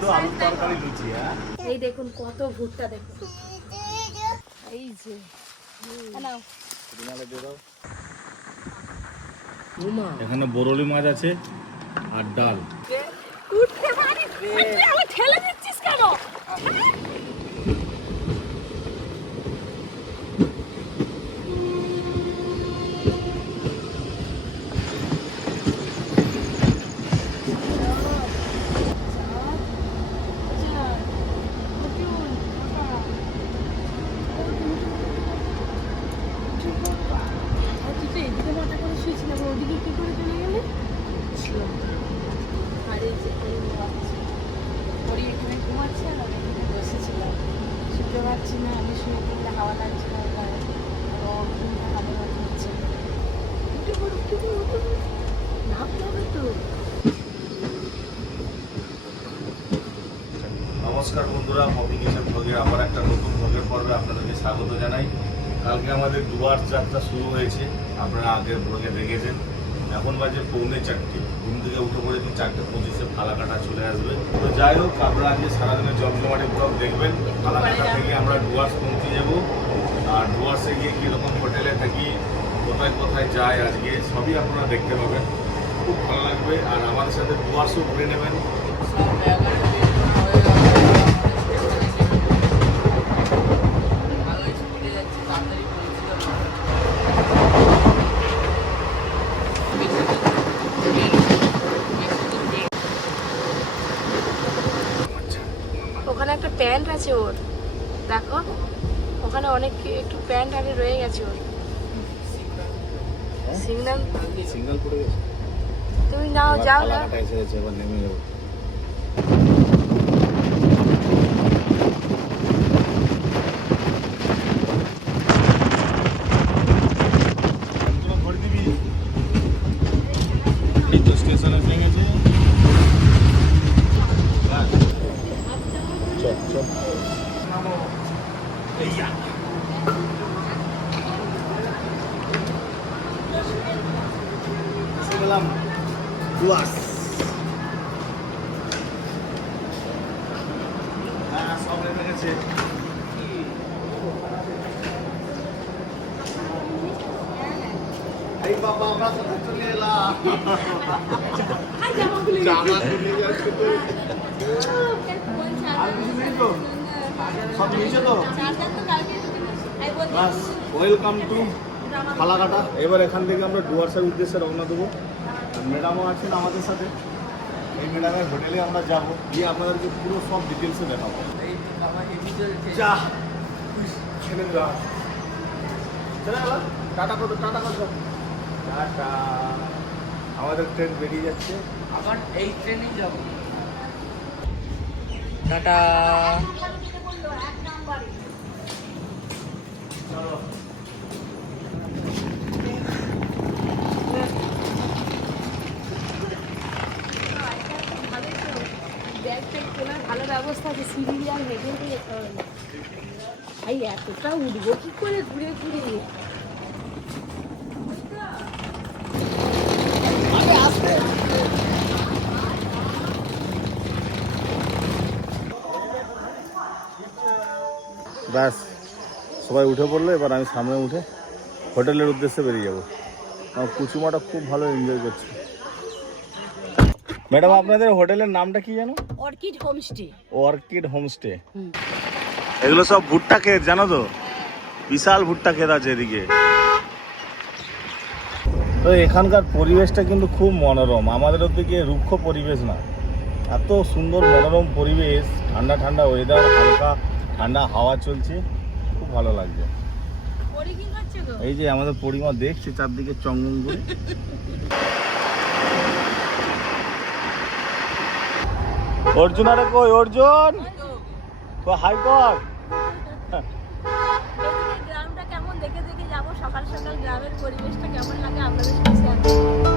ছিল আলুর তরকারি লুচি। হ্যাঁ, এই দেখুন কত ভুট্টা দেখুন, এই যে নাও। এখানে বরলি মাছ আছে আর ডাল। উঠতে পারি, আমাকে ঠেলে দিচ্ছিস কেন? নমস্কার বন্ধুরা, মবি কিচেন ব্লগের আবার একটা নতুন ব্লগের পর্বে আপনাদেরকে স্বাগত জানাই। কালকে আমাদের ডুয়ার্স যাত্রা শুরু হয়েছে, আপনারা আগের ব্লগে দেখেছেন। এখন বাজে 4:45, ঘুম থেকে উঠে পড়েছি 4:25 ফালাকাটা চলে আসবে। তো যাই হোক, আপনারা আজকে সারাদিনের জমজমাটি ব্লগ দেখবেন। ফালাকাটা থেকে আমরা ডুয়ার্স পৌঁছে যাব, আর ডুয়ার্সে গিয়ে কীরকম হোটেলে থাকি, কোথায় কোথায় যাই আজকে সবই আপনারা দেখতে পাবেন। খুব ভালো লাগবে, আর আমাদের সাথে ডুয়ার্সও ঘুরে নেবেন। ওখানে একটা প্যান্ট আছে ওর, দেখো ওখানে অনেক একটু প্যান্ট আগে রয়ে গেছে ওর। সিগন্যাল পড়ে গেছে, তুমি নাও, যাও না। এবার নেমে যাবো। স্টেশন এসে গেছে। গেলাম ডুয়ার্স। হ্যাঁ, সব রেখে গেছে। এই বাবা, আমরা কোথায় চলে এলাম? জামা খুলে যাচ্ছে তো। আর কিছু নেই তো, সব নিয়েছে তো। বাস, ওয়েলকাম টু ফালাকাটা। এবার এখান থেকে আমরা ডুয়ার্সের উদ্দেশ্যে রওনা দেবো। ম্যাডামও আছেন আমাদের সাথে। এই ম্যাডামের হোটেলে আমরা যাব, গিয়ে আপনাদেরকে পুরো সব ডিটেলসে দেখাবো। যা ছেলে টাটা কত, টাটা কত, টাটা। আমাদের ট্রেন বেরিয়ে যাচ্ছে, আবার এই ট্রেনেই যাব। টাটা। চলো। ভালো ব্যবস্থা আছে, সিরিয়াল হেঁটে যেতে হবে না। ভাই এতটা উঠবো কি করে ঘুরে ঘুরে? ব্যাস, সবাই উঠে পড়লো। এবার আমি সামনে উঠে হোটেলের উদ্দেশ্যে বেরিয়ে যাবো। আমার কুচুমাটা খুব ভালো এনজয় করছে। ম্যাডাম, আপনাদের হোটেলের নামটা কি জানো? Orchid homestay. Orchid homestay. এগুলো সব ভুট্টা ক্ষেত, জানো তো? বিশাল ভুট্টা ক্ষেত আছে এদিকে। তো এখানকার পরিবেশটা কিন্তু খুব মনোরম, আমাদের ওদিকে রুক্ষ পরিবেশ না। এত সুন্দর মনোরম পরিবেশ, ঠান্ডা ঠান্ডা ওয়েদার, হালকা ঠান্ডা হাওয়া চলছে, খুব ভালো লাগছে। এই যে আমাদের পরিমা দেখছে চারদিকে চঙ্গম করে। অর্জুন, আরে কই অর্জুন? হাই কর। গ্রামটা কেমন দেখে দেখে যাবো, সকাল সকাল গ্রামের পরিবেশটা কেমন লাগে আপনাদের সাথে শেয়ার করব।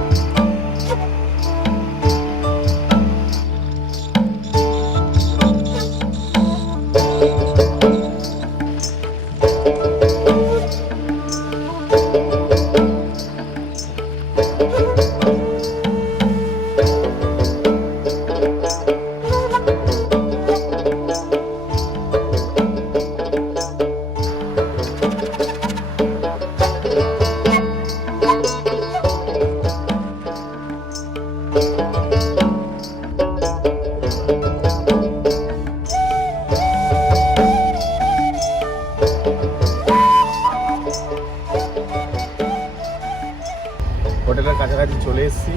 হোটেলের কাছাকাছি চলে এসেছি।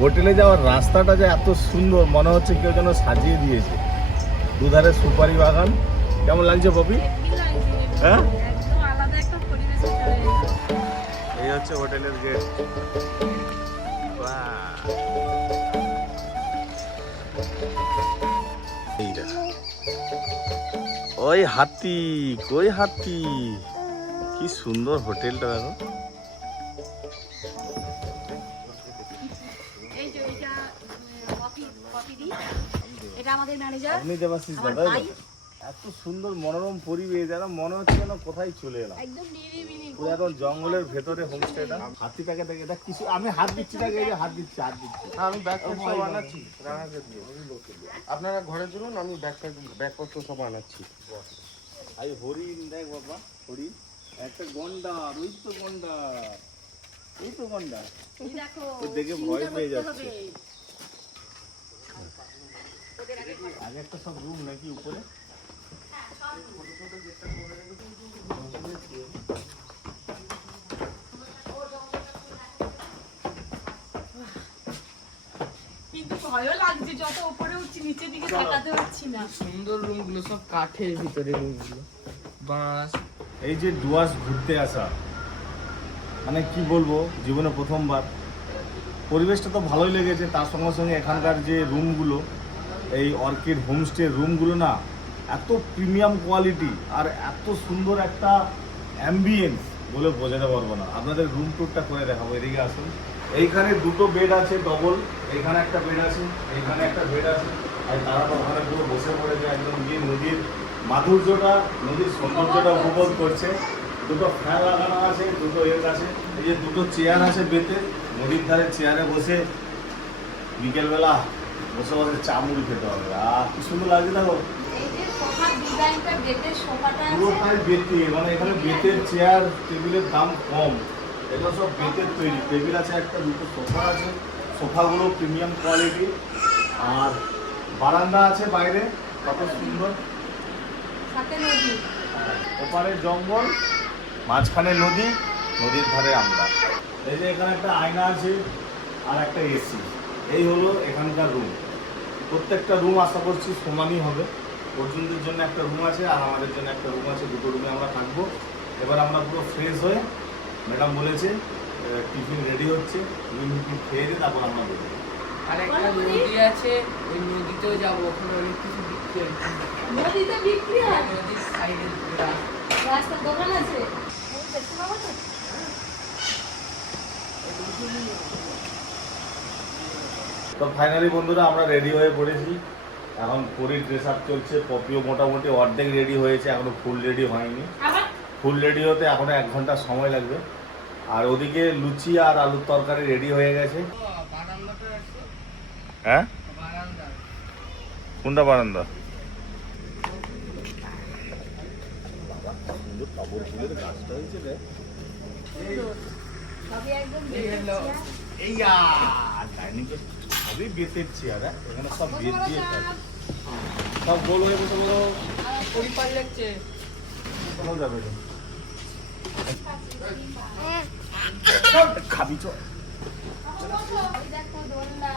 হোটেলে যাওয়ার রাস্তাটা যে এত সুন্দর, মনে হচ্ছে কেউ যেন সাজিয়ে দিয়েছে। দুধারে সুপারি বাগান। কেমন লাগছে পপি? হ্যাঁ, একদম আলাদা একটা পরিবেশে চলে এসেছি। এই হচ্ছে হোটেলের গেট। এইটা ওই হাতি, কই হাতি, কি সুন্দর হোটেলটা দেখো। এই যে এটা কপি দি, এটা আমাদের ম্যানেজার। আপনি দেবাশিস আমার দাদা, ভাই। এত সুন্দর মনোরম পরিবেশ, যেন মনে হচ্ছে যেন কোথায় চলে এলাম। একদম নিরিবিলি। পুরো একদম জঙ্গলের ভেতরে হোমস্টেটা। হাতিটাকে দেখে এটা কিছু, আমি হাত দিচ্ছি না, এই যে হাত দিচ্ছি। আমি ব্যাগপত্র সব আনাচ্ছি রানাকে দিয়ে। আপনারা ঘরে চলুন, আমি ব্যাগপত্র সব আনাচ্ছি। এই হরিণ দেখ বাবা, হরিণ, একটা গন্ডার, ওই তো গন্ডার, এই তো গন্ডার। এই দেখো, তো দেখে ভয় পেয়ে চিন্তা করতে যাচ্ছে। হবে। আগে একটা সব রুম নাকি উপরে? কিন্তু ভয়ও লাগছে, যত উপরে উঠছি নিচের দিকে তাকাতে পারছি না। সুন্দর রুমগুলো সব কাঠের ভিতরে রুমগুলো, বাঁশ। এই যে ডুয়ার্স ঘুরতে আসা, মানে কি বলবো, জীবনে প্রথমবার। পরিবেশটা তো ভালোই লেগেছে, তার সঙ্গে সঙ্গে এখানকার যে রুমগুলো, এই অর্কিড হোমস্টে রুমগুলো না এত প্রিমিয়াম কোয়ালিটি আর এত সুন্দর একটা অ্যাম্বিয়েন্স বলে বোঝাতে পারবো না। আপনাদের রুম ট্যুরটা করে দেখাবো, এদিকে আসুন। এইখানে দুটো বেড আছে ডবল, এইখানে একটা বেড আছে, এইখানে একটা বেড আছে। আর তারা তো ওখানে পুরো বসে পড়েছে, একদম গিয়ে নদীর মাধুর্যটা, নদীর সৌন্দর্যটা উপভোগ করছে। দুটো ফ্যান লাগানো আছে, দুটো এর আছে, এই যে দুটো চেয়ার আছে বেতে, নদীর ধারে চেয়ারে বসে বিকেলবেলা বসে বসে চা মুড়ি খেতে হবে। কি সুন্দর লাগছে দেখো। এই যে সোফার ডিজাইনটা, বেতের সোফাটা আছে। পুরোটাই বেতে, মানে এখানে বেতের চেয়ার টেবিলের দাম কম, এগুলো সব বেতের তৈরি। টেবিল আছে একটা, দুটো সোফা আছে, সোফাগুলো প্রিমিয়াম কোয়ালিটি। আর বারান্দা আছে বাইরে, কত সুন্দর। সাথে নদী। ওপারে জঙ্গল, মাঝখানে নদী, নদীর ধারে আমরা। এই যে এখানে একটা আয়না আছে আর একটা এসি। এই হলো এখানকার রুম। প্রত্যেকটা রুম আশা করছি সমানই হবে। অর্জুনদের জন্য একটা রুম আছে আর আমাদের জন্য একটা রুম আছে, দুটো রুমে আমরা থাকবো। এবার আমরা পুরো ফ্রেশ হয়ে, ম্যাডাম বলেছে টিফিন রেডি হচ্ছে, টিফিন খেয়ে দিয়ে তারপর আমরা বেরোবো। আর একটা নদী আছে, ওই নদীতেও যাবো, ওখানে অনেক কিছু বিক্রি হয়। নদীতে বিক্রি হয়, নদীর সাইডে রাস্তার দোকান আছে। দেখতে পাবো তো? তো ফাইনালি বন্ধুরা আমরা রেডি হয়ে পড়েছি। এখন পরির ড্রেস আপ চলছে, পপিও মোটামুটি অর্ধেক রেডি হয়েছে, এখনো ফুল রেডি হয়নি। আবার ফুল রেডি হতে এখনো 1 ঘন্টা সময় লাগবে। আর ওদিকে লুচি আর আলুর তরকারি রেডি হয়ে গেছে। বারান্দাটা আছে, হ্যাঁ, বারান্দা। কোনটা বারান্দা? গাছটা হয়েছে রে। সুন্দর। সবই একদম এই বেতের হলো। চেয়ার। এই ডাইনিং সবই বেতের চেয়ার, এখানে সব কত বেত বড় দিয়ে কাপ। থাকে। সব গোল হয়ে বসে বলো, পরিপার লাগছে। কোথাও যাবে না। খাবি চো। ওই দেখো দোলনা।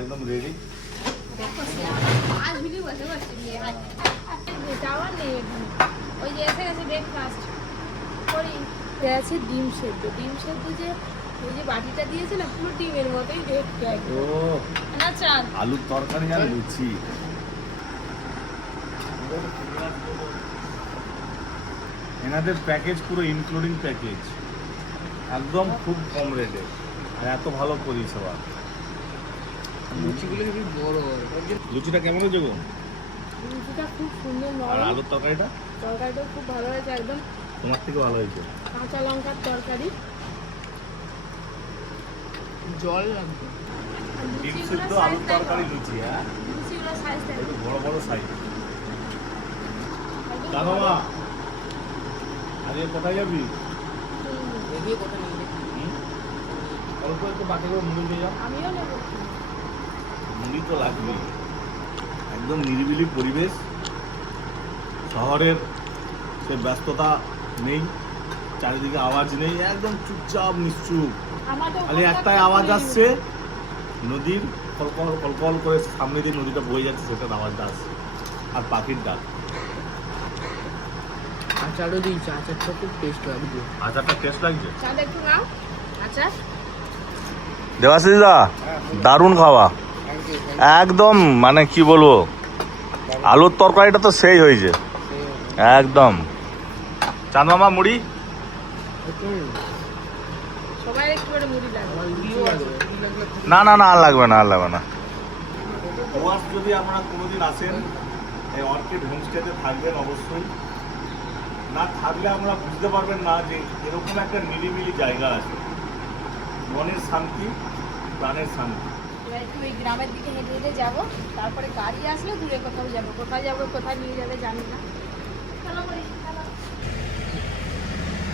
একদম রেডি। দেখো সে আজ মিলি বসে বসে নিয়ে টাওয়ার নেই এখানে। ওই যে এসে গেছে ব্রেকফাস্ট করি। আছে ডিম সেদ্ধ, ডিম সেদ্ধ যে ওই যে বাটিটা দিয়েছে না, পুরো ডিমের মতোই দেখতে ও একদম। না চাঁদ আলুর তরকারি আর লুচি। এনাদের প্যাকেজ পুরো ইনক্লুডিং প্যাকেজ, একদম খুব কম রেটে আর এত ভালো পরিষেবা। লুচিগুলো খুবই বড় বড়। লুচিটা কেমন হয়েছে গো? লুচিটা খুব সুন্দর আর নরম, আলুর তরকারিটা তরকারিটাও খুব ভালো হয়েছে, একদম তোমার থেকে ভালো হয়েছে। কাঁচা লঙ্কার তরকারি। জল লাগবে। আর ডিম লুচিগুলোর সিদ্ধ size আলুর দেখো। তরকারি লুচি, হ্যাঁ লুচিগুলোর size দেখো। একটু বড় বড় সাইজ। একদম জানো বড়। মা আজকে কোথায় যাবি? এগিয়ে কোথায় নিয়ে অল্প একটু বাকি করে মুড়ি দিয়ে যাও। আমিও নেবো। মুড়ি তো লাগবে। একদম নিরিবিলি পরিবেশ, শহরের সে ব্যস্ততা নেই, চারিদিকে আওয়াজ নেই, একদম চুপচাপ নিশ্চুপ। আমাদের খালি একটাই আওয়াজ আসছে, নদীর কলকল কলকল করে সামনে দিয়ে নদীটা বয়ে যাচ্ছে সেটার আওয়াজটা আসছে, আর পাখির ডাক। আচারও দিয়েছে, আচারটা খুব টেস্ট লাগবে। আচারটা টেস্ট লাগছে। চাঁদ একটু নাও। আচ্ছা দেবাশিসদা, দারুণ খাওয়া একদম, মানে কি বলবো, আলুর তরকারিটা তো সেই হয়েছে একদম। চাঁদ মামা মুড়ি? সবাই একটু করে মুড়ি লাগবে। না না না, আর লাগবে না, আর লাগবে না। ডুয়ার্স যদি আপনারা কোনোদিন আসেন, এই অর্কিড হোমস্টেতে থাকবেন অবশ্যই। না থাকলে আমরা বুঝতে পারবেন না যে এরকম একটা নিরিবিলি জায়গা আছে, মনের শান্তি, প্রাণের শান্তি। এবার একটু ওই গ্রামের দিকে হেঁটে হেঁটে যাবো, তারপরে গাড়ি আসলে দূরে কোথাও যাবো। কোথায় যাবো, কোথায় নিয়ে যাবে জানি না। চলো বলি, চলো।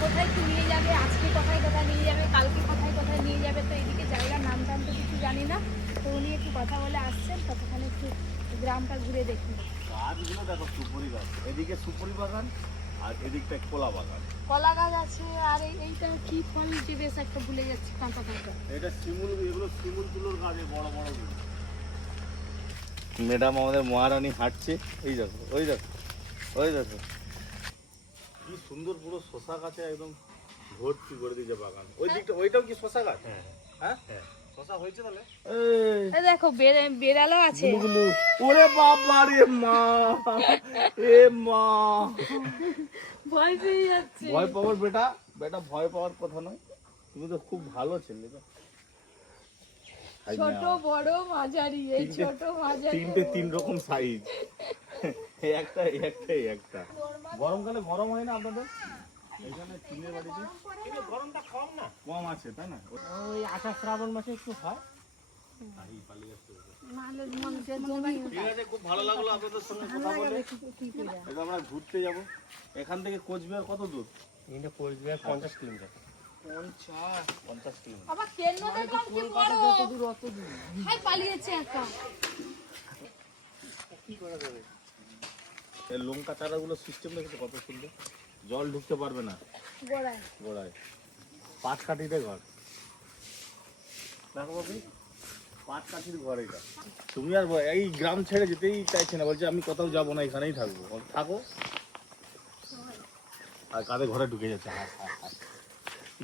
কোথায় কি নিয়ে যাবে, আজকে কোথায় কোথায় নিয়ে যাবে, কালকে কোথায় কোথায় নিয়ে যাবে, তো এদিকে জায়গার নাম টাম তো কিছু জানি না। তো উনি একটু কথা বলে আসছেন, ততক্ষণে একটু গ্রামটা ঘুরে দেখি। গাছগুলো দেখো, সুপুরি গাছ, এদিকে সুপুরি বাগান আর এদিকটা কলা বাগান। কলা গাছ আছে, আর এইটা কি ফল যে বেশ একটা ভুলে যাচ্ছি, কাঁচা কাঁচা। এটা শিমুল, এগুলো শিমুল তুলোর গাছ, বড় বড়। ম্যাডাম আমাদের মহারানী হাঁটছে, ওই দেখো ওই দেখো ওই দেখো, কি সুন্দর, পুরো শশা গাছে একদম ভর্তি করে দিয়েছে বাগান। ওই দিকটা, ওইটাও কি শশা গাছ? হ্যাঁ হ্যাঁ, শশা হয়েছে তাহলে। এই দেখো বেড়ালও আছে। ওরে বাবা রে মা, এ মা, ভয় পেয়ে যাচ্ছে। ভয় পাওয়ার বেটা, বেটা ভয় পাওয়ার কথা নয়, তুমি তো খুব ভালো ছেলে। ছোট বড় মাঝারি, এই ছোট মাঝারি তিনটে তিন রকম সাইজ, একটা একটা একটা। গরমকালে গরম হয় না আপনাদের এখানে টিনের বাড়িতে? কিন্তু গরমটা কম না, কম আছে তাই না? ওই আষাঢ় শ্রাবণ মাসে একটু হয়। ঠিক আছে, খুব ভালো লাগলো আপনাদের সঙ্গে কথা বলে। এবার আমরা ঘুরতে যাব। এখান থেকে কোচবিহার কত দূর? এটা কোচবিহার 50 কিলোমিটার। 50 কিলোমিটার। আবার কেন্দ্রদের কম কি বড়, হাই পালিয়েছে একা। এই লঙ্কা চারাগুলো সিস্টেম দেখেছো কত সুন্দর, জল ঢুকতে পারবে না গোড়ায়। গোড়ায়। পাট কাঠিতে ঘর, দেখো বাবু, পাট কাঠির ঘর এটা। তুমি আর এই গ্রাম ছেড়ে যেতেই চাইছে না, বলছে আমি কোথাও যাবো না, এখানেই থাকবো। থাকো, আর কাদের ঘরে ঢুকে যাচ্ছে।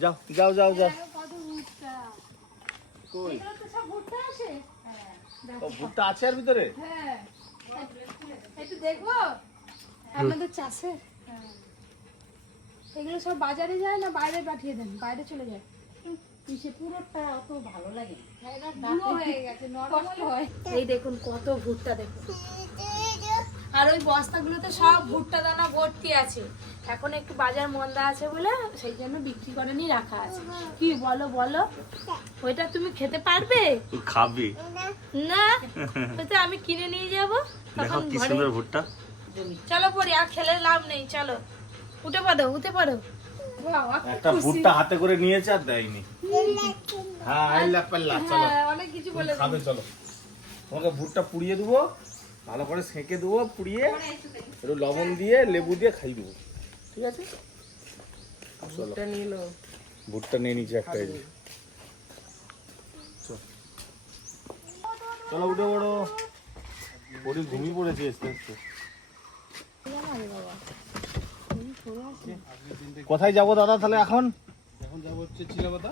যাও যাও যাও যাও। কত ভুট্টা, কই? এগুলো তো সব ভুট্টা আছে। ও, ভুট্টা আছে আর ভিতরে? হ্যাঁ, একটু দেখবো আপনাদের চাষে। এগুলো সব বাজারে যায় না বাইরে পাঠিয়ে দেন? বাইরে চলে যায়। পুরোটা অত ভালো লাগে, বুড়ো হয়ে গেছে, নরম হয়। এই দেখুন কত ভুট্টা, দেখুন। আর ওই বস্তাগুলোতে সব ভুট্টা দানা ভর্তি আছে। এখন একটু বাজার মন্দা আছে বলে সেই জন্য বিক্রি করে নিয়ে রাখা আছে। কি বলো বলো, ওইটা তুমি খেতে পারবে? খাবি না, ওইটা আমি কিনে নিয়ে যাবো দেখো তখন কি ঘরে। সুন্দর ভুট্টা। চলো পরি, আর খেলে লাভ নেই, চলো উঠে পড়ো উঠে পড়ো। বাবা, খুব একটা খুশি। ভুট্টা হাতে করে নিয়েছে আর দেয়নি। হ্যাঁ, আইলা পাল্লা, চলো হ্যাঁ, অনেক কিছু বলে খাবে, চলো। তোমাকে ভুট্টা পুড়িয়ে দেবো, ভালো করে সেঁকে দেবো, পুড়িয়ে একটু লবণ দিয়ে লেবু দিয়ে খাই দেবো, ঠিক আছে? চলো, ভুট্টা নিল। ভুট্টা নিয়ে নিচ্ছে একটা, এই যে। চলো উঠে পড়ো, পরি ঘুমিয়ে পড়েছে আস্তে আস্তে। কোথায় যাবো দাদা তাহলে এখন? এখন যাব হচ্ছে চিলাপাতা।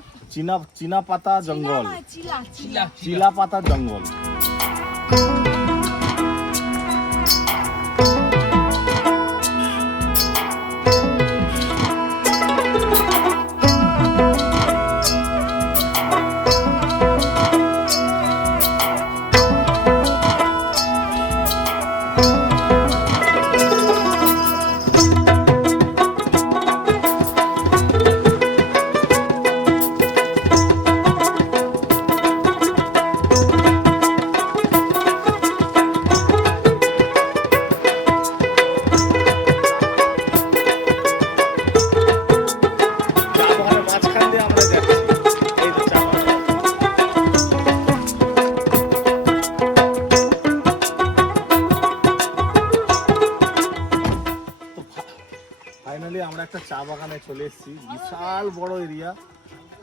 চীনা পাতা জঙ্গল, চিলা চিলা চিলা পাতা জঙ্গল। বাগানে চলে এসেছি, বিশাল বড় এরিয়া।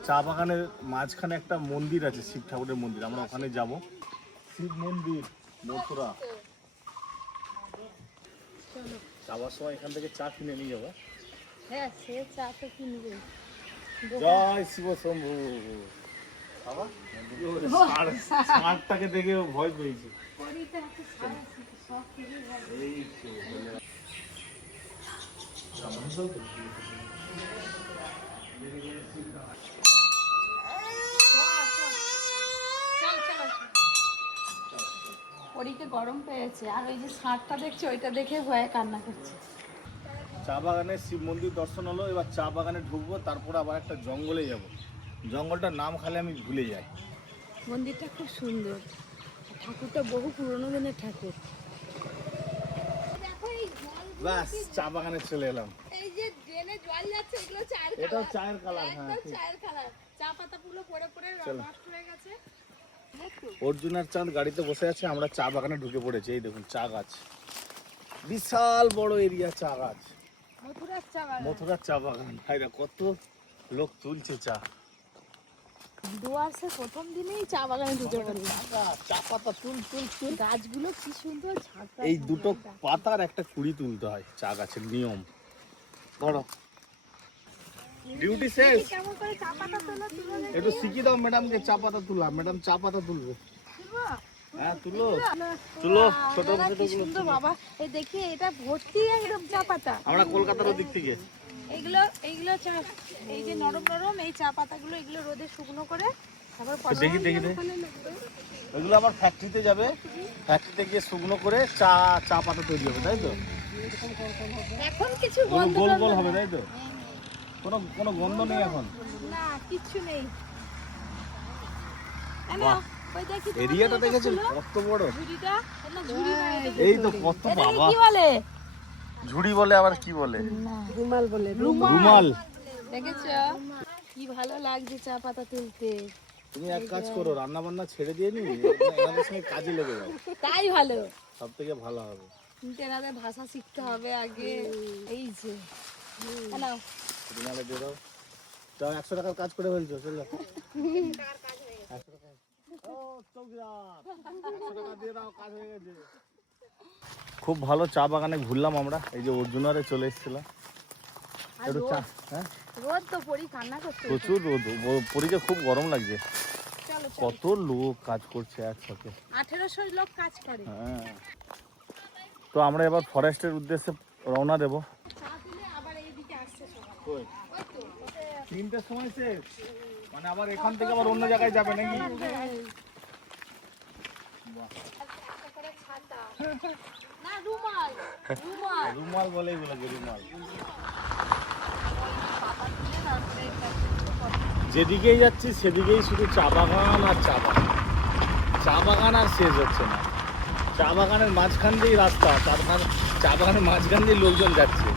চা বাগানের মাঝখানে একটা মন্দির আছে, শিব ঠাকুরের মন্দির, আমরা ওখানে যাব। শিব মন্দির মথুরা। যাওয়ার সময় এখান থেকে চা কিনে নিয়ে যাবো। হ্যাঁ, সে চা তো কিনবে। জয় শিব শম্ভু। বাবা ষাঁড়টাকে দেখে ভয় পেয়েছে। এই ওদিকে গরম পেয়েছে, আর ওই যে ষাঁড়টা দেখছে ওইটা দেখে ভয়ে কান্না করছে। চা বাগানে শিব মন্দির দর্শন হলো, এবার চা বাগানে ঢুকবো, তারপর আবার একটা জঙ্গলে যাব। জঙ্গলটার নাম খালি আমি ভুলে যাই। মন্দিরটা খুব সুন্দর, ঠাকুরটা বহু পুরনো দিনের ঠাকুর। ব্যাস চা বাগানে চলে এলাম। এই যে ড্রেনে জল যাচ্ছে, এগুলো চায়ের কালার। এটাও চায়ের কালার। হ্যাঁ, একদম চায়ের কালার। চা পাতাগুলো পড়ে পড়ে চলো। নষ্ট হয়ে গেছে। অর্জুন আর চাঁদ গাড়িতে বসে আছে, আমরা চা বাগানে ঢুকে পড়েছি। এই দেখুন চা গাছ, বিশাল বড় এরিয়া চা গাছ। মথুরার চা বাগান। মথুরার চা বাগান। ভাইরা কত লোক তুলছে চা। ডুয়ার্সের প্রথম দিনেই চা বাগানে ঢুকে পড়ি। চা পাতা তুল তুল তুল। গাছগুলো কি সুন্দর ঝাঁকড়া। এই দুটো পাতার একটা কুড়ি তুলতে হয়, চা গাছের নিয়ম। ধরো ডিউটি শেষ। কেমন করে চা পাতা তোলা তুলে একটু শিখিয়ে দাও ম্যাডামকে চা পাতা তোলা। ম্যাডাম চা পাতা তুলবে। হ্যাঁ তুলো তুলো, ছোট ছোট কি সুন্দর বাবা। এই দেখি এটা ভর্তি একদম চা পাতা। আমরা কলকাতার দিক থেকে। এগুলো এইগুলো চা, এই যে নরম নরম এই চা পাতাগুলো, এগুলো রোদে শুকনো করে তারপর দেখি দেখি দেখি। এগুলো আবার ফ্যাক্টরিতে যাবে, ফ্যাক্টরিতে গিয়ে শুকনো করে চা চা পাতা তৈরি হবে, তাই তো? এখন কিছু গোল গন্ধ গোল টন্ধ গোল হবে, নেই। তাই তো? কোনো কোনো গন্ধ নেই এখন। না কিচ্ছু নেই। বাহ। ওই দেখি এরিয়াটা দেখেছেন কত বড়? ঝুড়িটা, না ঝুড়ি না, এটা এই তো কত বাবা। কি বলে? ঝুড়ি বলে আবার কি বলে? রুমাল বলে। রুমাল। দেখেছো কি ভালো লাগছে চা পাতা তুলতে। তুমি এক কাজ করো, রান্না বান্না ছেড়ে দিয়ে নি, এনাদের সঙ্গে কাজে লেগে যাও, তাই ভালো। সব থেকে ভালো হবে। কিন্তু এনাদের ভাষা শিখতে হবে আগে। এই যে নাও, রুমালে দিয়ে দাও। যাও, 100 টাকার কাজ করে ফেলছো, চলো। 100 টাকা। ও চৌকিদার, 100 টাকা দিয়ে দাও, কাজ হয়ে গেছে। খুব ভালো চা বাগানে ঘুরলাম আমরা। এই যে অর্জুনারে চলে এসেছিলাম একটু চা। হ্যাঁ রোদ তো পরি কান্না করছে। প্রচুর রোদ, পরিচয় খুব গরম লাগছে। চলো কত লোক কাজ করছে একসাথে। 1800 লোক কাজ করে। হ্যাঁ, তো আমরা এবার ফরেস্টের উদ্দেশ্যে রওনা দেব। চা তুলে আবার এইদিকে আসছে সবাই। 3টের সময় শেষ, মানে আবার এখান থেকে আবার অন্য জায়গায় যাবে নাকি? না রুমাল, রুমাল। রুমাল বলে এগুলোকে, রুমাল। যেদিকেই যাচ্ছি সেদিকেই শুধু চা বাগান আর চা বাগান, চা বাগান আর শেষ হচ্ছে না। চা বাগানের মাঝখান দিয়েই রাস্তা, চা বাগানের মাঝখান দিয়ে লোকজন যাচ্ছে,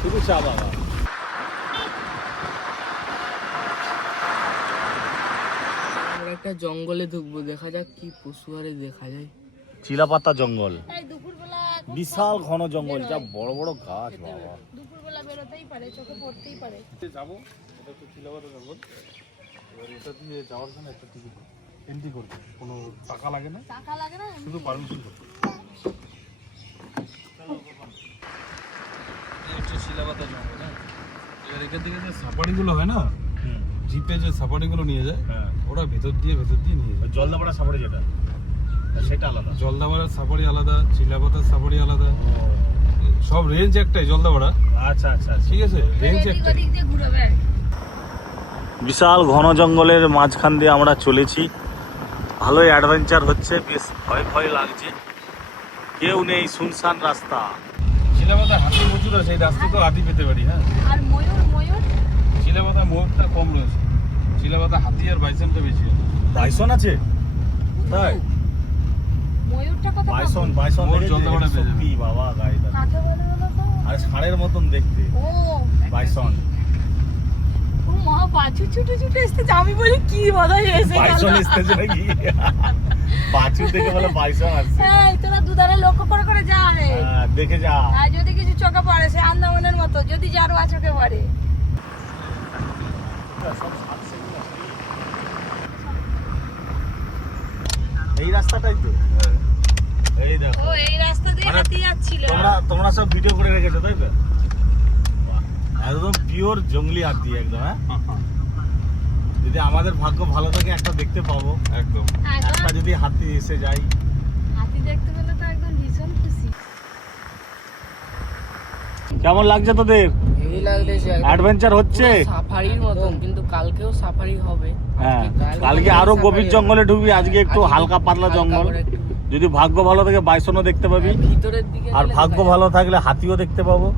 শুধু চা বাগান। আমরা একটা জঙ্গলে ঢুকবো, দেখা যাক কি পশু আরে দেখা যায়। চিলাপাতা জঙ্গল, এই দুপুরবেলা বিশাল ঘন জঙ্গল, যা বড় বড় গাছ বাবা। দুপুরবেলা বেরোতেই পারে, চোখে পড়তেই পারে। যাবো, এটা তো চিলাপাতা জঙ্গল। এবার এটা দিয়ে যাওয়ার জন্য একটা টিকিট এন্ট্রি করতে, কোনো টাকা লাগে না, টাকা লাগে না। শুধু পারমিশন করতে। এটা শিলাপাতা জঙ্গল, হ্যাঁ। এবার এখান থেকে যে সাফারিগুলো হয় না, জিপে যে সাফারিগুলো নিয়ে যায়, হ্যাঁ, ওরা ভেতর দিয়ে নিয়ে যায়। জলদাপাড়া সাফারি যেটা, সেটা আলাদা। জলদাপাড়ার সাফারি আলাদা, চিলাপাতার সাফারি আলাদা, সব রেঞ্জ একটাই জলদাপাড়া, আচ্ছা আচ্ছা, ঠিক আছে, রেঞ্জ একটাই। এদিক দিয়ে ঘুরাবে। বিশাল ঘন জঙ্গলের মাঝখান দিয়ে আমরা চলেছি। ভালোই অ্যাডভেঞ্চার হচ্ছে, বেশ ভয় ভয় লাগছে, কেউ নেই, শুনশান রাস্তা। চিলাপাতা হাতি প্রচুর আছে, এই রাস্তা তো হাতি পেতে পারি, হ্যাঁ। আর ময়ূর, ময়ূর চিলাপাতা ময়ূরটা কম রয়েছে, চিলাপাতা হাতি আর বাইসনটা বেশি আছে। বাইসন আছে, তাই? ময়ূরটা কত? বাইসন বাইসন মোর দেখেছি, জলদাপাড়া পেয়ে যাবে। সত্যি বাবা গাড়িটা, কাকে বলে বলো তো? আর ষাঁড়ের মতন দেখতে ও বাইসন। পুরো মা বাছুর ছুটে ছুটে এসেছে, আমি বলি কি বোধহয় এসে গেল। বাইসন এসেছে নাকি? বাছুর দেখে বলে বাইসন আসছে। এই তোরা দুধারে লক্ষ্য করে করে যা রে। দেখে যা। আর যদি কিছু চোখে পড়ে সে আন্দামানের মতো, যদি জারোয়া চোখে পড়ে। এই রাস্তাটাই তো। এই দেখো। ও এই রাস্তা দিয়ে মানে হাঁটি যাচ্ছিল। তোমরা সব ভিডিও করে রেখেছো তাই তো? একদম পিওর জঙ্গলি হাতি একদম। হ্যাঁ, যদি আমাদের ভাগ্য ভালো থাকে একটা দেখতে পাবো। একদম। একটা যদি হাতি এসে যায়। হাতি দেখতে পেলে তো একদম ভীষণ খুশি। কেমন লাগছে তোদের? হেভি লাগতেছে, অ্যাডভেঞ্চার হচ্ছে? সাফারির মতন, কিন্তু কালকেও সাফারি হবে। হ্যাঁ, কালকে আরো গভীর জঙ্গলে ঢুকবি, আজকে একটু হালকা পাতলা জঙ্গল। যদি ভাগ্য ভালো থাকে বাইসনও দেখতে পাবি, ভিতরের দিকে আর গেলে ভাগ্য দেখা ভালো থাকলে হাতিও দেখতে পাবো।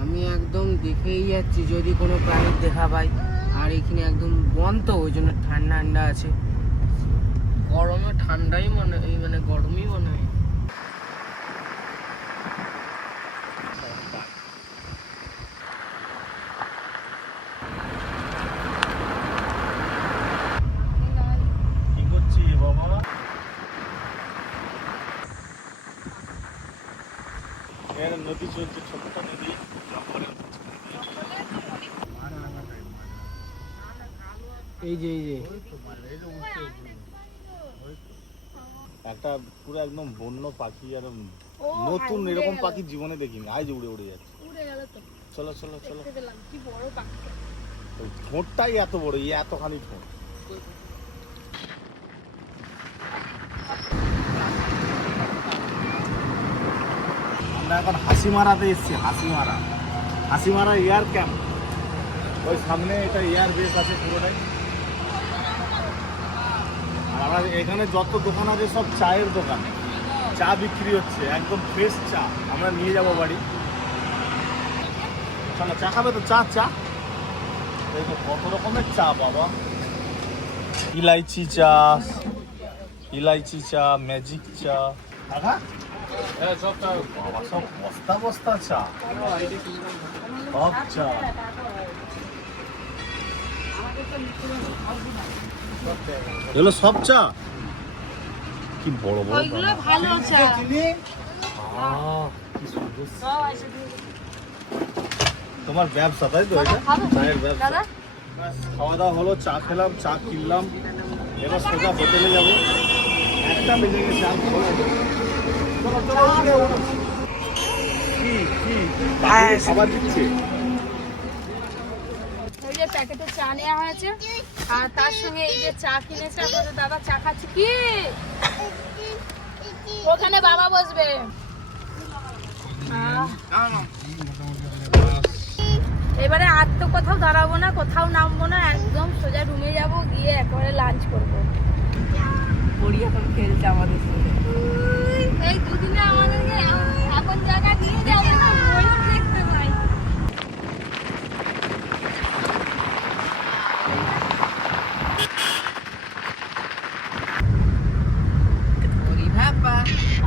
আমি একদম দেখেই যাচ্ছি যদি কোনো প্রাণীর দেখা পাই। আর এখানে একদম বন্ধ, ওই জন্য ঠান্ডা ঠান্ডা আছে। গরমে ঠান্ডাই মনে হয়, মানে গরমই মনে হয়। কি করছি বাবা? এর নদী চলছে, ছোট্ট নদী জঙ্গলের। এই যে একটা পুরো একদম বন্য পাখি, আর ও, নতুন হ্যাঁ, এরকম উড়ে পাখি জীবনে দেখিনি, আজ উড়ে উড়ে যাচ্ছে। উড়ে গেল তো। চলো চলো চলো। দেখতে পেলাম কি বড় পাখি। ওই ঠোঁটটাই এত বড়, এতখানি ঠোঁট। আমরা এখন হাসিমারাতে এসেছি। Hasimara air camp. ওই সামনে এটা এয়ার বেস আছে পুরোটাই। আর আমরা এখানে যত দোকান আছে সব চায়ের দোকান, চা বিক্রি হচ্ছে, একদম ফ্রেশ চা। আমরা নিয়ে যাব বাড়ি। চলো, চা খাবে তো? চা চা এই তো কত রকমের চা বাবা। ইলাইচি চা, ম্যাজিক চা। বাবা সব বস্তা বস্তা চা, সব চা। এগুলো সব চা, কি বড় বড় ওইগুলো ভালো চা। কি সুন্দর। সব আছে দিয়ে। তোমার ব্যবসা তাই তো? এটা খাবে? চায়ের ব্যবসা। দাদা ব্যাস, খাওয়া দাওয়া হলো, চা খেলাম, চা কিনলাম, এবার সোজা হোটেলে যাবো। একটা বেজে গেছে, আর ভালো লাগে না। চলো, চলো, উঠে ওঠো। কি বাবুকে খাবার দিচ্ছে? ওই যে প্যাকেটে চা নেওয়া হয়েছে, আর তার সঙ্গে এই যে চা কিনেছে আপনাদের দাদা। চা খাচ্ছে কি? ওখানে বাবা বসবে। এবারে আর তো কোথাও দাঁড়াবো না, কোথাও নামবো না, একদম সোজা রুমে যাব, গিয়ে একেবারে লাঞ্চ করবো। পড়ি এখন খেলছে আমাদের সাথে। এই দুদিনে আমাদেরকে এমন জায়গা নিয়ে যাবে না, ময়ূর দেখতে পাই।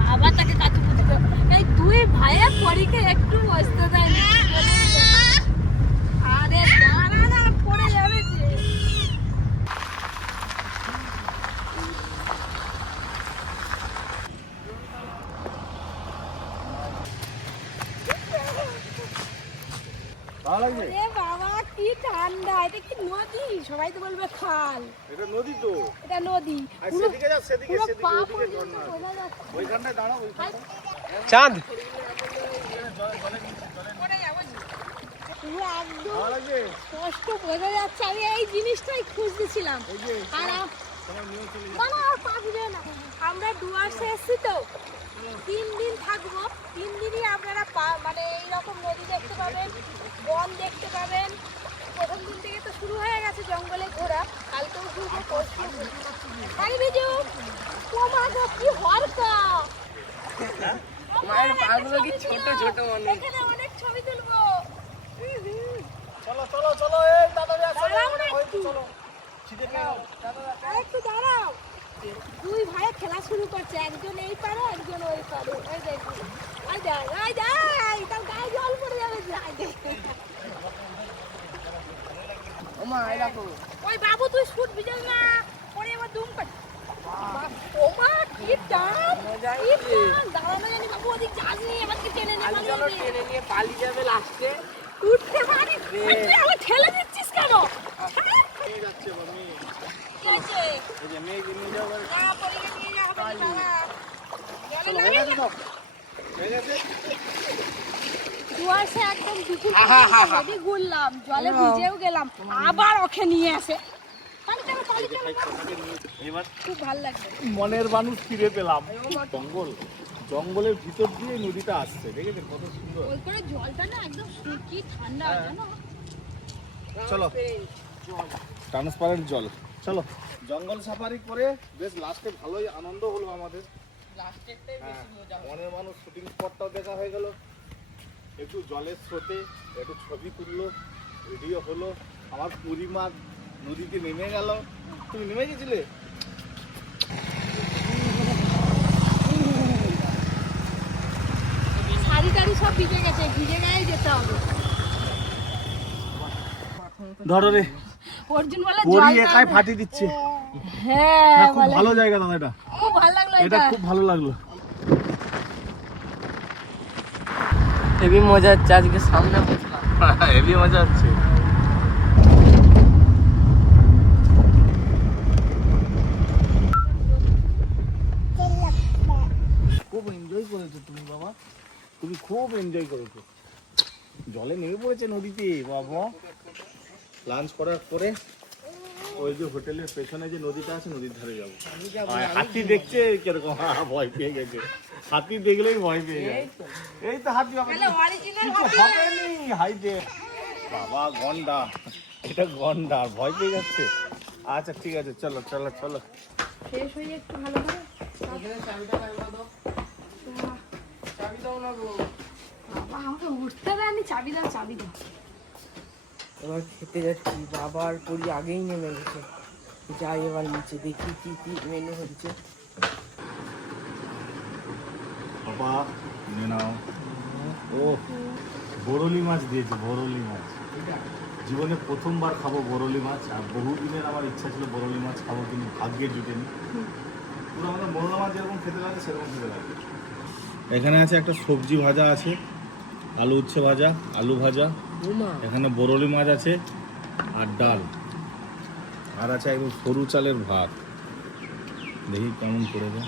বাবা তাকে কাজু কুচু এই দুই ভাইয়া পরীকে একটু বসতে দেয় না। আরে দাঁড়া না, পড়ে যাবে যে। ভালো লাগছে? এ বাবা কি ঠান্ডা, এটা কি নদী? সবাই তো বলবে খাল। এটা নদী তো। এটা নদী। আর পুরো সেদিকে যাও, সেদিকে, পুরো সেদিকে, পা ওইদিকে পর্যন্ত ঝর্ণা আছে। বোঝা যাচ্ছে। ওইখানটায় দাঁড়াও, ওইখানটায়। চাঁদ পড়ে যাবো জি। পুরো একদম ভালো লাগছে? স্পষ্ট বোঝা যাচ্ছে। আমি এই জিনিসটাই খুঁজতেছিলাম। এই যে, আর তোমার নিয়ে চলে যাও। না না, আর পা দিবে না। আমরা ডুয়ার্সে এসেছি তো, 3 দিন থাকবো। 3 দিনই আপনারা মানে এইরকম নদী দেখতে পাবেন, বন দেখতে পাবেন। প্রথম দিন থেকে তো শুরু হয়ে গেছে জঙ্গলে ঘোরা, কালকেও ঘুরবো, পরশু তাই বিজু তোমার কি হরকা। মায়ের পাগুলো কি ছোট ছোট মানুষ। এখানে অনেক ছবি তুলবো। চলো চলো চলো, এই তাড়াতাড়ি আসো, দাঁড়াও না ওই তো একটু। চলো। খিদে পেয়ে গেল। একটু দাঁড়াও। দুই ভাই খেলা শুরু করছে, একজন এই পারে একজন ওই পারে। এই দেখুন ওমা এই দেখো ওই বাবু তুই শুট ভিজে না পরে আবার দুম কর ও মা কি দাম কি দাম দাঁড়ানো জানি বাবু ওদিক যাসনি আমাকে টেনে নিয়ে আলু চলো টেনে নিয়ে পালিয়ে যাবে লাস্টে উঠতে পারি তুই আমাকে ঠেলে দিচ্ছিস কেন এই যাচ্ছে মামি কি আছে এই যে মেয়ে নিয়ে যাও না পরে নিয়ে যা হবে না চলো হয়ে গেছে সব হয়ে গেছে কুয়াশা একদম দুপুর হেভি ঘুরলাম জলে ভিজেও গেলাম আবার ওকে নিয়ে আসে পালি চলো এবার খুব ভালো লাগছে মনের মানুষ ফিরে পেলাম জঙ্গলের ভিতর দিয়ে নদীটা আসছে দেখেছেন কত সুন্দর ওই করে জলটা না একদম শুকি ঠান্ডা জানো চলো ট্রান্সপারেন্ট জল চলো জঙ্গল সাফারি করে বেশ লাস্টে ভালোই আনন্দ হলো আমাদের লাস্টেরটাই হ্যাঁ, বেশি মজা মনের মানুষ শুটিং স্পটটাও দেখা হয়ে গেল একটু জলের স্রোতে একটু ছবি তুললো ভিডিও হলো আমার পরিমা নদীতে নেমে গেল তুমি নেমে গেছিলে শাড়ি টাড়ি সব ভিজে গেছে ভিজে গায়ে যেতে হবে ধরো রে অর্জুন বলে পরি জল একাই ফাটি দিচ্ছে হ্যাঁ না, খুব বলে ভালো জায়গা দাদা এটা খুব ভালো লাগলো এটা এটা খুব ভালো লাগলো হেভি মজা হচ্ছে আজকে সামনে বসলাম হেভি মজা হচ্ছে খুব এনজয় করেছো তুমি বাবা তুমি খুব এনজয় করেছো জলে নেমে পড়েছে নদীতে বাবা লাঞ্চ করার পরে ওই যে হোটেলের পেছনে যে নদীটা আছে নদীর ধারে যাবো আর হাতি দেখছে কিরকম ভয় পেয়ে গেছে হাতি দেখলেই ভয় পেয়ে যায় এই তো হাতি বাবা অরিজিনাল কিছু হবে নি হাইটে বাবা গন্ডা এটা গন্ডা ভয় পেয়ে যাচ্ছে আচ্ছা ঠিক আছে চলো চলো চলো শেষ হয়ে একটু ভালো করে এখানে চাবিটা লাগবে দাও চাবি দাও না গো বাবা আমাকে উঠতে দেয়নি চাবি দাও এবার খেতে যাচ্ছি বাবার পরি আগেই নেমে গেছে যাই এবার নিচে দেখি কি কি মেনু হচ্ছে বাবা নিয়ে নাও ও বরলি মাছ দিয়েছে বরলি মাছ জীবনে প্রথমবার খাবো বরলি মাছ আর বহুদিনের আমার ইচ্ছা ছিল বরলি মাছ খাবো কিন্তু ভাগ্যে জুটেনি পুরো আমাদের বরলা মাছ যেরকম খেতে লাগে সেরকম খেতে লাগে এখানে আছে একটা সবজি ভাজা আছে আলু উচ্ছে ভাজা আলু ভাজা উমা এখানে বরলি মাছ আছে আর ডাল আর আছে একদম সরু চালের ভাত দেখি কেমন করে দেয়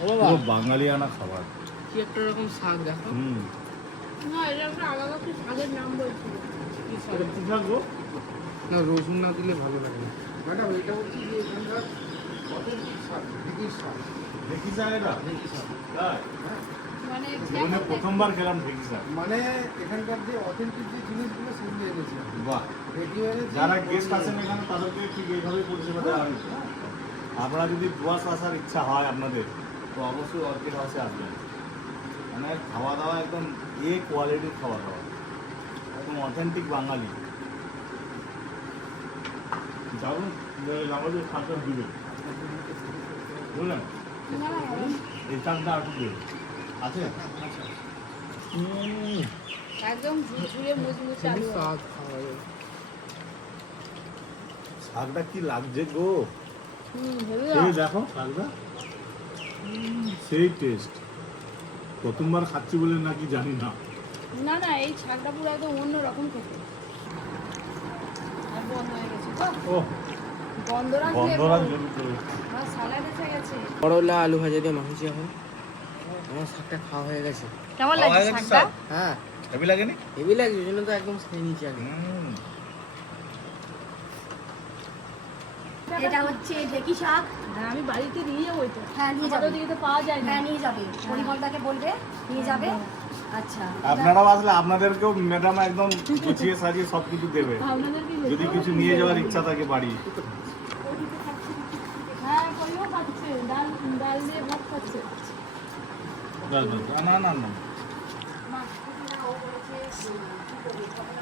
ও বাবা পুরো বাঙালিয়ানা খাবার কি একটা রকম শাক দেখো হুম না এটা একটা আলাদা কি শাকের নাম বলছিল কি শাক? এটা কি থাকবো না রসুন না দিলে ভালো লাগে না ম্যাডাম এটা হচ্ছে যে এখানকার অথেন্টিক শাক ঢেঁকির শাক দেখি স্যার এটা ঢেঁকি শাক তাই? মানে জীবনে প্রথমবার খেলাম দেখি স্যার মানে এখানকার যে অথেন্টিক যে জিনিসগুলো সেগুলো এনেছি আমি। বাহ ঢেঁকি মানে যে- যারা গেস্ট আছেন এখানে তাদেরকে ঠিক এইভাবে পরিষেবা দেওয়া হয়েছে আপনারা যদি ডুয়ার্স আসার ইচ্ছা হয় আপনাদের তো অবশ্যই অর্কিড হাউসে আসবেন মানে খাওয়া দাওয়া একদম কোয়ালিটির খাওয়া দাওয়া একদম অথেন্টিক বাঙালি যাবেন আমাদের খাঁচার দিবে বুঝলেন এই চাকটা আর কি আছে একদম ঝুরঝুরে মুচমুচে আলু শাক খাওয়া যায় শাকটা কি লাগছে গো হেভি এই দেখো শাকটা সেই টেস্ট প্রথমবার খাচ্ছি বলে নাকি জানি না না না এই শাকটা পুরো একদম অন্য রকম খেতে আর বন্ধ হয়ে গেছে তো ও গন্ধরাজ বন্ধরা জরুর করে আমার স্যালাড এসে গেছে করলা আলু ভাজা দিয়ে মাখছি এখন আমার শাকটা খাওয়া হয়ে গেছে কেমন খাওয়া লাগছে হয়ে গেছে শাকটা শাক? হ্যাঁ হেভি লাগেনি হেভি লাগছে ওই জন্য তো একদম খেয়ে নিচ্ছি আগে এটা হচ্ছে ঢেকি শাক। হ্যাঁ আমি বাড়িতে নিয়ে যাবো এটা হ্যাঁ নিয়ে আমাদের যাবে, ওদিকে তো পাওয়া যায় না হ্যাঁ নিয়ে যাবে, পরিমলদাকে বলবে নিয়ে যাবে। আচ্ছা আপনারাও আসলে আপনাদেরকেও ম্যাডাম একদম গুছিয়ে সাজিয়ে সব কিছু দেবে আপনাদের কি যদি কিছু নিয়ে যাওয়ার ইচ্ছা থাকে বাড়ি হ্যাঁ পরিও খাচ্ছে ডাল ডাল দিয়ে ভাত খাচ্ছে না না না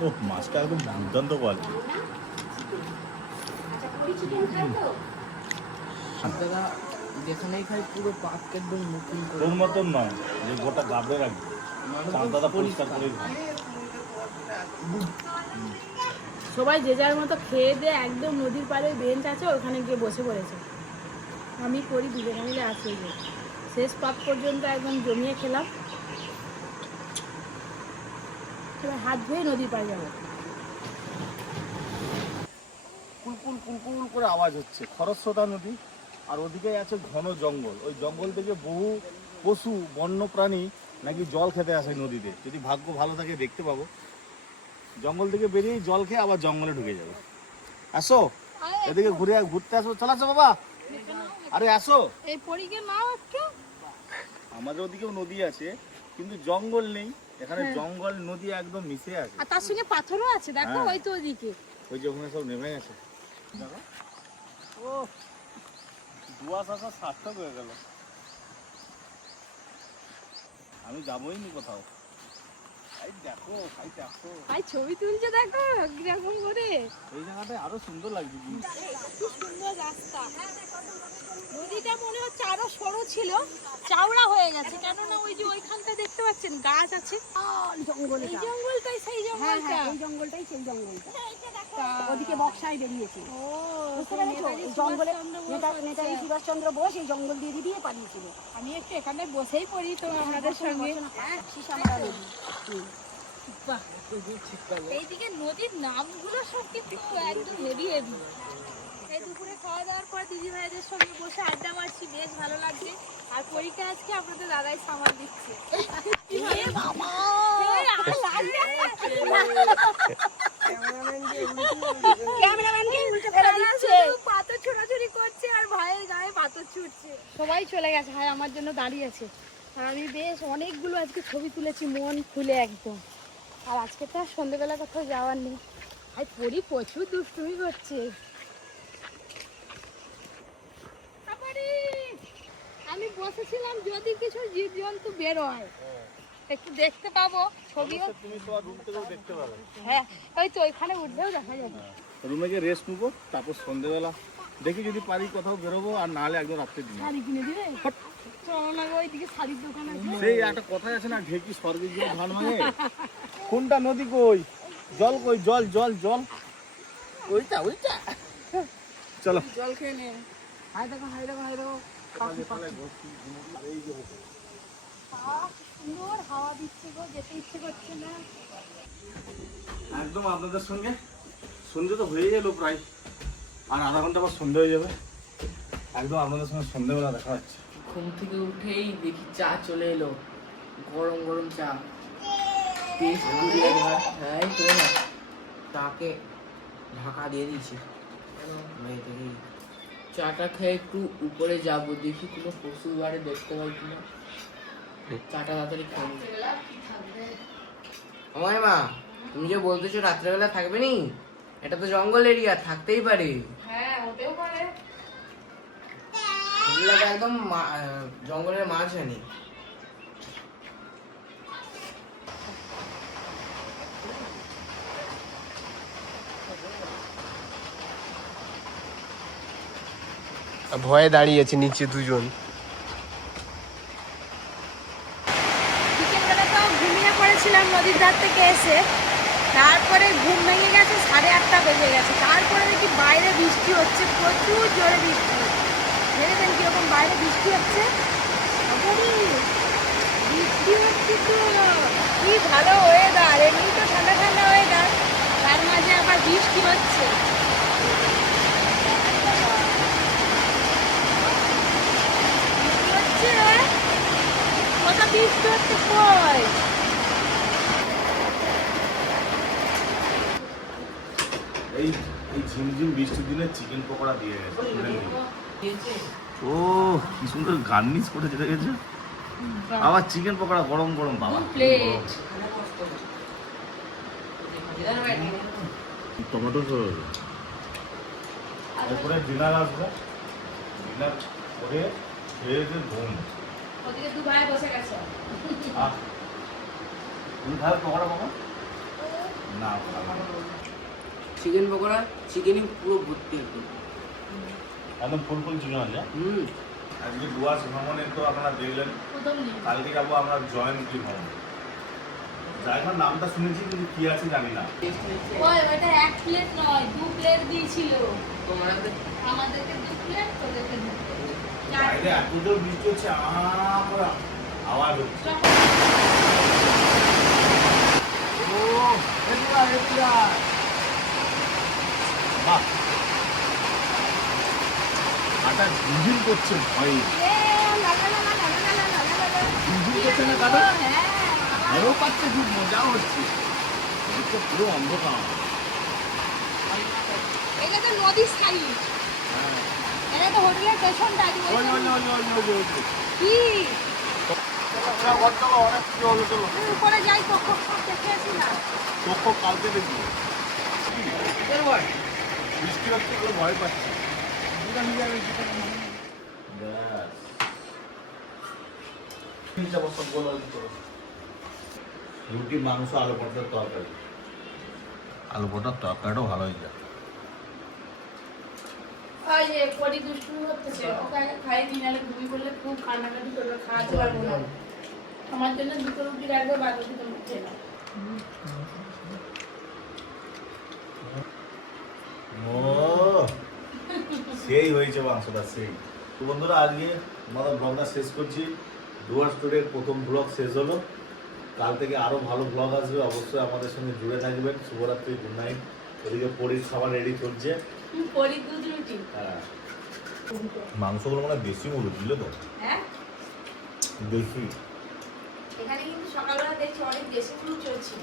ও মাছটা একদম দুর্দান্ত কোয়ালিটি দাদা যেখানেই খাই পুরো পাতকে একদম মুখি করে তোর মতন নয় যে গোটা গাবড়ে রাখবে দাদা পরিষ্কার করে সবাই যে যার মতো খেয়ে দিয়ে একদম নদীর পাড়ে বেঞ্চ আছে ওখানে গিয়ে বসে পড়েছে। আমি করি দুজনে মিলে আছি যে শেষ পাক পর্যন্ত একদম জমিয়ে খেলাম। এবার হাত ধুয়ে নদীর পাড়ে যাবো। কুলকুল কুলকুল করে আওয়াজ হচ্ছে, খরস্রোতা নদী, আর ওদিকে আছে ঘন জঙ্গল। ওই জঙ্গল থেকে বহু পশু বন্য প্রাণী নাকি জল খেতে আসে নদীতে। যদি ভাগ্য ভালো থাকে দেখতে পাবো। জঙ্গল থেকে বেরিয়ে জল খেয়ে আবার জঙ্গলে ঢুকে যাবে। আসো এদিকে ঘুরতে আসো, চলে আসো বাবা, আরে আসো। এই পরীকে নাও একটু। আমাদের ওদিকেও নদী আছে কিন্তু জঙ্গল নেই এখানে, জঙ্গল নদী একদম মিশে আছে। আর তার সঙ্গে পাথরও আছে, দেখো হ্যাঁ। ওই তো ওদিকে। ওই যে ওখানে সব নেমে গেছে। ও দুয়াশ আসা সার্থক হয়ে গেল। আমি যাবোই নি কোথাও। এই দেখো, এই দেখো, ভাই ছবি তুলছে দেখো কিরকম করে। এই জায়গাটায় আরো সুন্দর লাগছে কিন্তু। কি সুন্দর রাস্তা। নদীটা মনে হচ্ছে আরো সরু ছিল, চওড়া হয়ে গেছে। কেননা ওই যে ওইখানটা দেখতে পাচ্ছেন গাছ আছে। জঙ্গল এই জঙ্গলটাই সেই হ্যাঁ জঙ্গলটা। হ্যাঁ এই জঙ্গলটাই সেই জঙ্গলটা। ওদিকে বক্সায় বেরিয়েছে। ও বুঝতে পেরেছো? এই জঙ্গলে নেতাজি সুভাষচন্দ্র বোস এই জঙ্গল দিয়ে দিয়ে পালিয়েছিল। আমি একটু এখানে বসেই পড়ি তো আপনাদের সঙ্গে। সীসামারা নদী। বাহ, এইদিকে নদীর নামগুলো সব কিন্তু একদম হেভি হেভি। এই দুপুরে খাওয়া দাওয়ার পর দিদি ভাইদের সঙ্গে বসে আড্ডা মারছি, বেশ ভালো লাগছে। আর পরীক্ষা আজকে আপনাদের দাদাই সামাল দিচ্ছে। এ বাবা! এই আর লাগবে। ক্যামেরাম্যানকে উল্টে ফেলে দিচ্ছে। শুধু পাথর ছোড়াছুড়ি করছে আর ভাইয়ের গায়ে পাথর ছুটছে। সবাই চলে গেছে, ভাই আমার জন্য দাঁড়িয়ে আছে। আর আমি বেশ অনেকগুলো আজকে ছবি তুলেছি মন খুলে একদম। আর আজকে তো আর সন্ধ্যেবেলা কোথাও যাওয়ার নেই। ভাই পরি প্রচুর দুষ্টুমি করছে। আমি বসেছিলাম যদি কিছু জীবজন্তু বেরোয় একটু দেখতে পাবো, ছবিও। তুমি তো আর রুম থেকেও দেখতে পাবে। হ্যাঁ ওই তো ওইখানে উঠলেও দেখা যাবে। রুমে গিয়ে রেস্ট নেবো, তারপর সন্ধ্যেবেলা দেখি যদি পারি কোথাও বেরোবো, আর নাহলে একদম রাত্রে দিন। শাড়ি কিনে দিবে? চলো না গো, ওইদিকে শাড়ির দোকান আছে। সেই একটা কথাই আছে না, ঢেকি স্বর্গের জন্য ধান ভাঙে। কোনটা নদী কই, জল কই, জল জল জল, ওইটা ওইটা। চলো জল খেয়ে নে। হাই দেখো হাই দেখো হাই দেখো। সুন্দর হাওয়া দিচ্ছে গো, যেতে ইচ্ছে করছে না। একদম আপনাদের সঙ্গে সন্ধ্যে তো হয়ে গেল প্রায়, আর আধা ঘন্টা পর সন্ধ্যে হয়ে যাবে। একদম আপনাদের সঙ্গে সন্ধ্যেবেলা দেখা হচ্ছে। ঘুম থেকে উঠেই দেখি চা চলে এলো, গরম গরম চা। বেশ ঘুরিয়ে ভাত, হ্যাঁ এই তো না, চাকে ঢাকা দিয়ে দিয়েছি। চাটা খেয়ে একটু উপরে যাব, দেখি কোনো পশু বাড়ি দেখতে পাই কিনা। চাটা তাড়াতাড়ি খাবো। আমার মা, তুমি যে বলতেছো রাত্রেবেলা থাকবে নি, এটা তো জঙ্গল এরিয়া, থাকতেই পারে। হ্যাঁ হতেও পারে। একদম জঙ্গলের মাঝখানে। ভয়ে দাঁড়িয়েছে নিচে দুজন। বিকেলবেলা তো ঘুমিয়ে পড়েছিলাম নদীর ধার থেকে এসে, তারপরে ঘুম ভেঙে গেছে, 8:30 বেজে গেছে। তারপরে দেখি বাইরে বৃষ্টি হচ্ছে, প্রচুর জোরে বৃষ্টি। দেখেছেন কিরকম বাইরে বৃষ্টি হচ্ছে? বৃষ্টি হচ্ছে তো, কি ভালো ওয়েদার, এমনি তো ঠান্ডা ঠান্ডা ওয়েদার, তার মাঝে আবার বৃষ্টি হচ্ছে। বৃষ্টি হচ্ছে কই? এই এই ঝিমঝিম বৃষ্টির দিনে চিকেন পকোড়া দিয়ে গেছে। ও কি সুন্দর গার্নিশ করেছে, দেখেছো? আবার চিকেন পকোড়া গরম গরম, বাবা প্লেট। Tomato sauce. তারপরে ডিনার আসবে, ডিনার করে খেয়ে দিয়ে ঘুম। ওদিকে দু ভাই বসে গেছে। তুমি খাবে পকোড়া বাবা? না চিকেন পকোড়া, চিকেনই পুরো ভর্তি একদম। একদম ফুল ফুল চিকেন আছে। আজকে ডুয়ার্স ভ্রমণে তো আপনারা দেখলেন। প্রথম দিন। কালকে যাবো আমরা জয়ন্তী ভ্রমণ। জায়গার নামটা শুনেছি কিন্তু কি আছে জানি না। ওইটা 1 প্লেট নয় 2 প্লেট দিয়েছিল তোমাদের আমাদেরকে 2 প্লেট তোদেরকে 2 প্লেট বাইরে এত জোর বৃষ্টি হচ্ছে, আওয়াজ হচ্ছে। বাহ, কাটা ঝিলঝিল করছে ভয়ে। ঝিলঝিল করছে না কাটা? ভয়ও পাচ্ছে, খুব মজাও হচ্ছে। এদিকে পুরো অন্ধকার। এটা তো নদীর সাইড এটা তো হোটেলের পেছনটা ওই, ওই, ওই, ওই, ওই, ওই, ওই। কি চলো, অনেক কিছু হলো, চলো। উপরে যাই তো দেখে আসি না তোকে কালকে দেখবো। বৃষ্টি হচ্ছে, এগুলো ভয় পাচ্ছে। রুটি, মাংস, আলু পটলের তরকারি। আলু পটলের তরকারিটাও ভালো হয়ে যায়। ওই যে পরি দুষ্টু হচ্ছে ওকে আগে খাই দিই নাহলে ঘুমি করলে খুব কান্নাকাটি করবে খাওয়াতে পারবো না আমার জন্য 2 রুটি রাখবে বাকি তুমি খেয়ে নাও ও সেই হয়েছে মাংসটা, সেই। তো বন্ধুরা, আজকে আমাদের ব্লগটা শেষ করছি। ডুয়ার্স টুডের প্রথম ব্লগ শেষ হলো। কাল থেকে আরো ভালো ব্লগ আসবে, অবশ্যই আমাদের সঙ্গে জুড়ে থাকবেন। শুভরাত্রি, গুড নাইট। ওদিকে পরির খাবার রেডি চলছে। পরি 2 রুটি হ্যাঁ, মাংসগুলো মানে বেশি মুড়ি, বুঝলে তো? হ্যাঁ বেশি। এখানে কিন্তু সকালবেলা দেখছি অনেক বেশি ফুল চলছিল